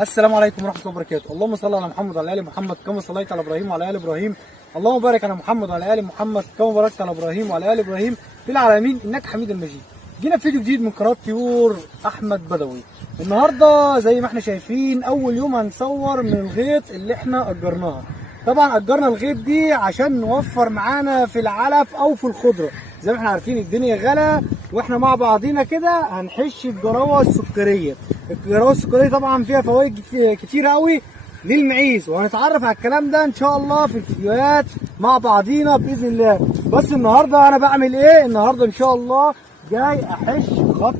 السلام عليكم ورحمة الله وبركاته. اللهم صل على محمد وعلى آل محمد كما صليت على إبراهيم وعلى آل إبراهيم. اللهم بارك على محمد وعلى آل محمد كما باركت على إبراهيم وعلى آل إبراهيم في العالمين إنك حميد مجيد. جينا في فيديو جديد من قناة طيور أحمد بدوي. النهارده زي ما احنا شايفين أول يوم هنصور من الغيط اللي احنا أجرناها. طبعا أجرنا الغيط دي عشان نوفر معانا في العلف أو في الخضرة. زي ما احنا عارفين الدنيا غلا واحنا مع بعضينا كده هنحش الجراوه السكريه. الجراوه السكريه طبعا فيها فوائد كتير قوي للمعيز، وهنتعرف على الكلام ده ان شاء الله في الفيديوهات مع بعضينا باذن الله. بس النهارده انا بعمل ايه؟ النهارده ان شاء الله جاي احش خط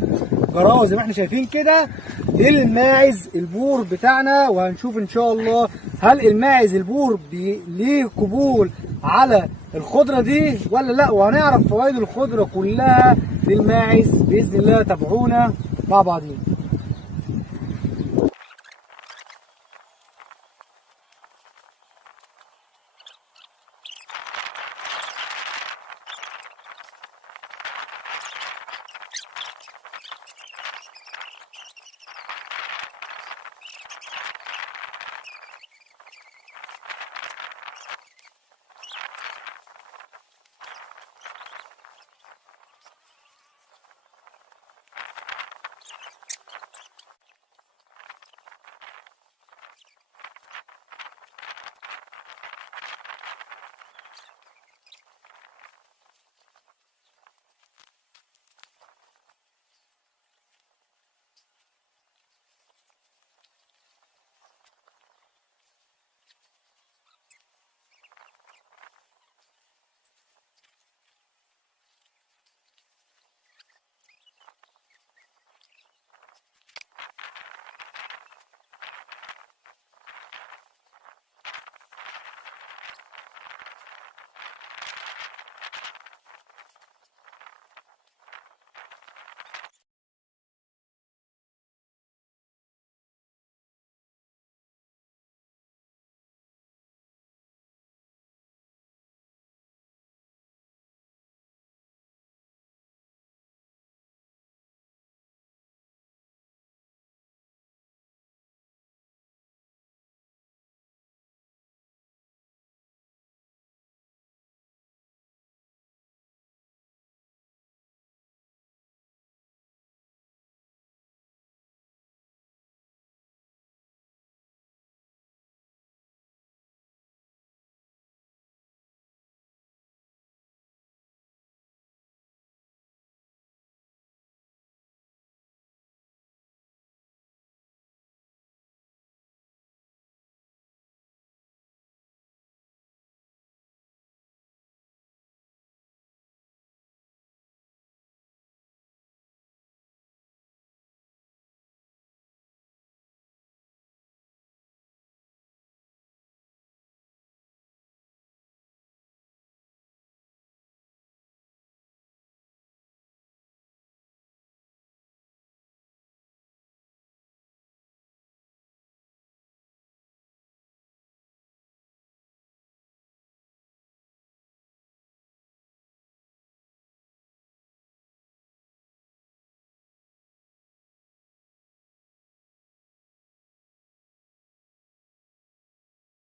جراوه زي ما احنا شايفين كده للماعز البور بتاعنا، وهنشوف ان شاء الله هل الماعز البور ليه قبول على الخضره دي ولا لا، وهنعرف فوائد الخضره كلها للماعز باذن الله. تابعونا مع بعضين.